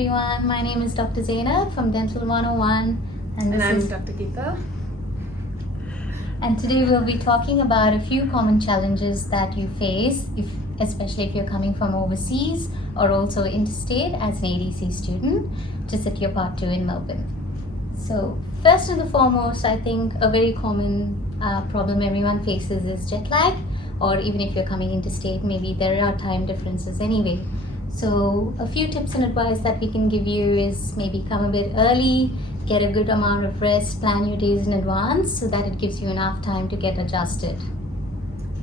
everyone, my name is Dr. Zainab from Dental 101 And I'm Dr. Geeta. And today we'll be talking about a few common challenges that you face, especially if you're coming from overseas or also interstate as an ADC student to sit your Part 2 in Melbourne. So first and foremost, I think a very common problem everyone faces is jet lag, or even if you're coming interstate, maybe there are time differences anyway. So a few tips and advice that we can give you is maybe come a bit early, get a good amount of rest, plan your days in advance so that it gives you enough time to get adjusted.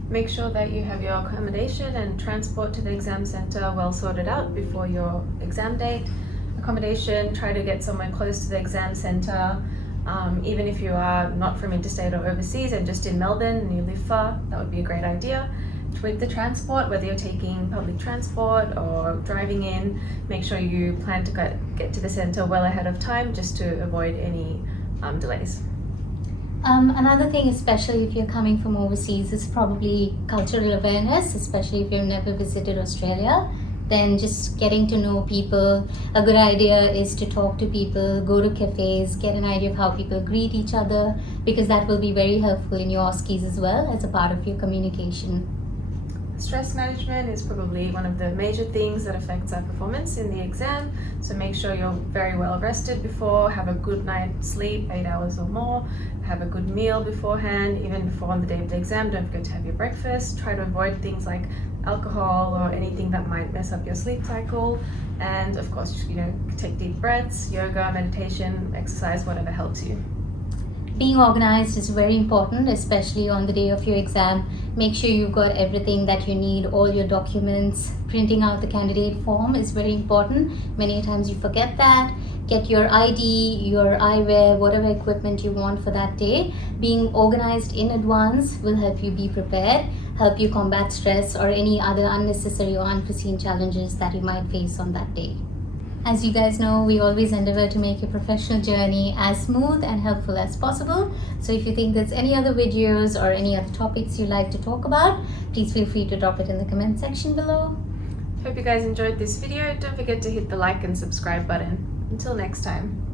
Make sure that you have your accommodation and transport to the exam center well sorted out before your exam date. Accommodation, try to get somewhere close to the exam center. Even if you are not from interstate or overseas and just in Melbourne and you live far, that would be a great idea. With the transport, whether you're taking public transport or driving in, make sure you plan to get to the centre well ahead of time just to avoid any delays. Another thing, especially if you're coming from overseas, is probably cultural awareness, especially if you've never visited Australia. Then just getting to know people. A good idea is to talk to people, go to cafes, get an idea of how people greet each other, because that will be very helpful in your OSCEs as well as a part of your communication. Stress management is probably one of the major things that affects our performance in the exam. So make sure you're very well rested before, have a good night's sleep, 8 hours or more, have a good meal beforehand, even before on the day of the exam. Don't forget to have your breakfast. Try to avoid things like alcohol or anything that might mess up your sleep cycle. And of course, take deep breaths, yoga, meditation, exercise, whatever helps you. Being organized is very important, especially on the day of your exam. Make sure you've got everything that you need, all your documents. Printing out the candidate form is very important. Many times you forget that. Get your ID, your eyewear, whatever equipment you want for that day. Being organized in advance will help you be prepared, help you combat stress or any other unnecessary or unforeseen challenges that you might face on that day. As you guys know, we always endeavor to make your professional journey as smooth and helpful as possible. So if you think there's any other videos or any other topics you'd like to talk about, please feel free to drop it in the comment section below. Hope you guys enjoyed this video. Don't forget to hit the like and subscribe button. Until next time.